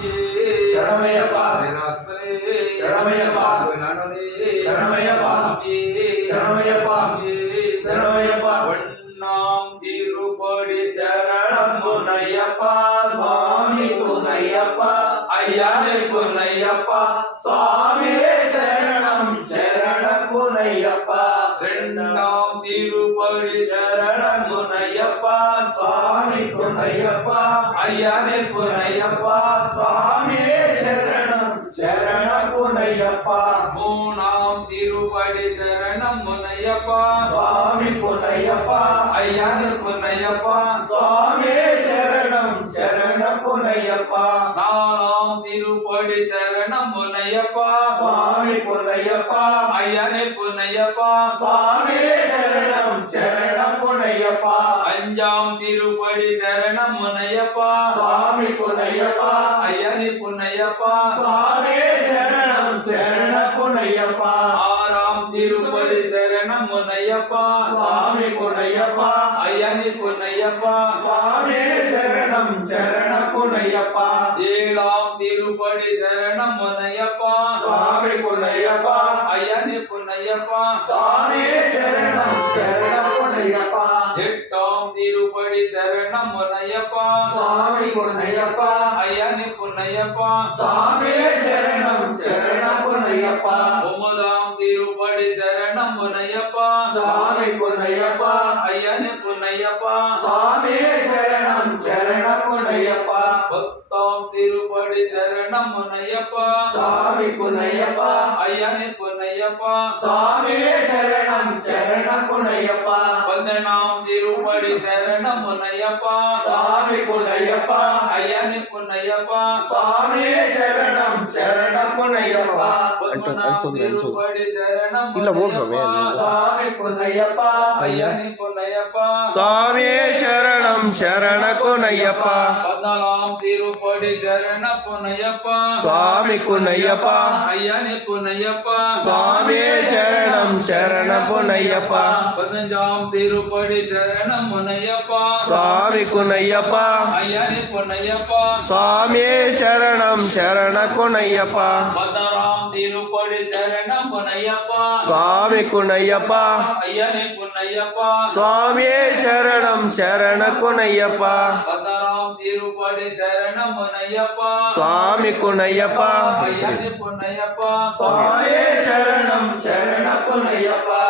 శరణమయ్యప్ప శరణమయ్యప్ప శరణమయ్యప్ప శరణమయ్యప్ప శరణమయ్యప్ప ஒன்னாம் திருப்படி சரணம் புனையப்பா சுவாமி புனையப்பா ஐயானே புனையப்பா சுவாமி சரணம் சரண புனையப்பா ரெண்டாம் திருப்படி சரணம் புனையப்பா சுவாமி புனையப்பா ஐயானே புனையப்பா சுவாமி சரணம் சரண புனையப்பா மூணாம் திருப்படி சரணம் புனையப்பா சுவாமி புனையப்பா ஐயானே புனையப்பா சுவாமி சரணம் சரண புனையப்பா நாலாம் திருப்படி சரணம் புனையப்பா சுவாமி புனையப்பா ஐயானே புனையப்பா சுவாமி சரணம் சரண புனையப்பா அஞ்சாம் திருப்படி சரணம் புனையப்பா சுவாமி புனையப்பா ஐயானே புனையப்பா சுவாமி சரணம் சரண புனையப்பா ஆறாம் திருப்படி சரணம் புனையப்பா சுவாமி புனையப்பா ஐயானே புனையப்பா சுவாமி சரணம் சரண புனையப்பா ஏழாம் திருப்படி சரணம் புனையப்பா சுவாமி புனையப்பா ஐயானே புனையப்பா சுவாமி சரணம் சரண புனையப்பா எட்டாம் திருப்படி சரணம் புனையப்பா சுவாமி புனையப்பா ஐயானே புனையப்பா சுவாமி சரணம் சரண புனையப்பா ஒன்பதாம் திருப்படி சரணம் புனையப்பா சுவாமி புனையப்பா ஐயானே புனையப்பா சுவாமி சரணம் சரண புனையப்பா பத்தாம் திருப்படி சரணம் புனையப்பா சுவாமி புனையப்பா ஐயானே புனையப்பா சுவாமி சரணம் சரண புனையப்பா பதினாம் திருப்படி சரணம் புனையப்பா சுவாமி புனையப்பா ஐயானே புனையப்பா சுவாமி சரணம் சரண புனையப்பா பதிமூணாம் திருப்படி சரணம் இல்ல போக சுவாமி சுவாமி புனையப்பா ஐயானே புனையப்பா சுவாமியே சரணம் சரண குனையப்பா பதினாலாம் திருப்படி சரண புனையப்பா சுவாமி குனையப்பா ஐயானே புனையப்பா சுவாமியே சரணம் சரண புனையப்பா பதினஞ்சாம் திருப்படி சரணம் புனையப்பா சுவாமி குனையப்பா ஐயானே புனையப்பா சுவாமியே சரணம் சரண குனையப்பா பதினாறாம் திருப்படி சரணம் புனையப்பா சுவாமி குனையப்பா ஐயானே புனையப்பா சுவாமியே சரணம் சரண குனையப்பா பதினாறாம் திருப்படி சரணம் புனையப்பா சுவாமி குனையப்பா ஐயானே புனையப்பா சுவாமி சரணம் சரண புனையப்பா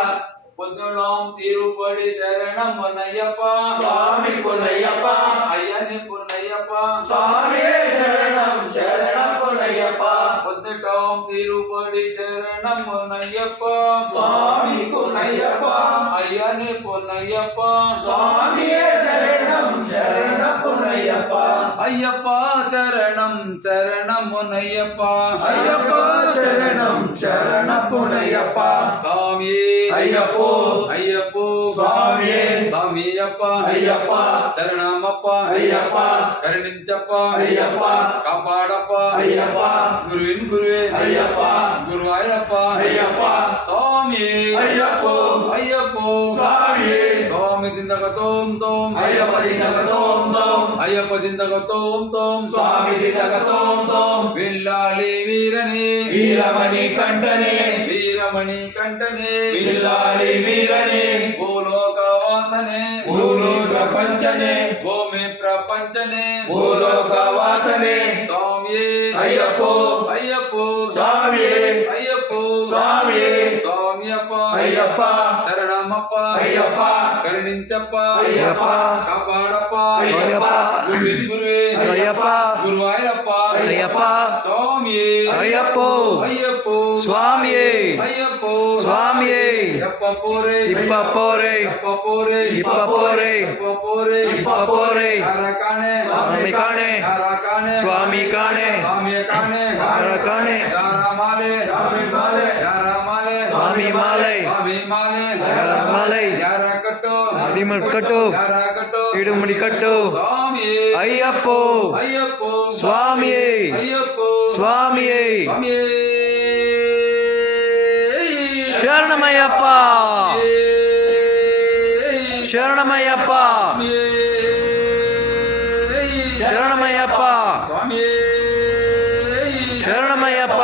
பதினேழாம் திருப்படி சரணம் புனையப்பா சுவாமி புனையப்பா ஐயானே புனையப்பா சுவாமி சரணம் சரண புனையப்பா பதினெட்டாம் திருப்படி சரணம் புனையப்பா சுவாமி புனையப்பா ஐயானே புனையப்பா சுவாமி சரணம் சரண புனையப்பா ஐயப்பா சரணம் சரணம் புனையப்பா ஐயப்பா சரணம் சரண புனையப்பா சாமியே ஐயப்போ ஐயப்போ சுவாமியே சாமியப்பா ஐயப்பா சரணமப்பா ஐயப்பா கருணிஞ்சப்பா ஐயப்பா காப்பாடப்பா ஐயப்பா குருவின் குருவே ஐயப்பா குருவாயப்பா ஐயப்பா சாமியே ஐயப்போ ஐயப்போ சுவாமியே சாமி திந்தக தோம் தோம் ஐயப்ப தினக தோம் தோம் ஐயப்ப திந்தக தோம் தோம் சுவாமி தினக தோம் தோம் வில்லாளி வீரனே வீரமணி கண்டனே வீரமணி கண்டனே வில்லாளி வீரனே భూలోక వాసనే భూలోక పంచనే భూమి ప్రపంచనే భూలోక వాసనే స్వామియే అయ్యప్పో అయ్యప్పో స్వామియే అయ్యప్పో స్వామియే స్వామియప్ప అయ్యప్ప శరణమప్ప అయ్యప్ప కరుణించప్ప అయ్యప్ప కాపాడప్ప అయ్యప్ప గురువిన్ గురువే అయ్యప్ప గురువాయప్ప అయ్యప్ప స్వామియే అయ్యప్పో అయ్యప్పో స్వామియే అయ్యప్పో స్వామియే ఎప్ప పోరే ఇప్ప పోరే ఎప్ప పోరే ఇప్ప పోరే ఎప్ప పోరే ఇప్ప పోరే కానే స్వామి కాణే కానే స్వామి కాణే స్వామి కానే కాణే యారమాలే స్వామి మాలే యారమాలే స్వామి మాలై స్వామి మాలే మాలై యారకట్టు అడిమట్కట్టు యారకట్టు ఇడుముడి కట్టు స్వామి అయ్యప్పో అయ్యప్పో స్వామియే అయ్యప్పో స్వామియే స్వామియే శరణమయ్యప్ప శరణమయ్యప్ప శరణమయ్యప్ప స్వామి శరణమయ్యప్ప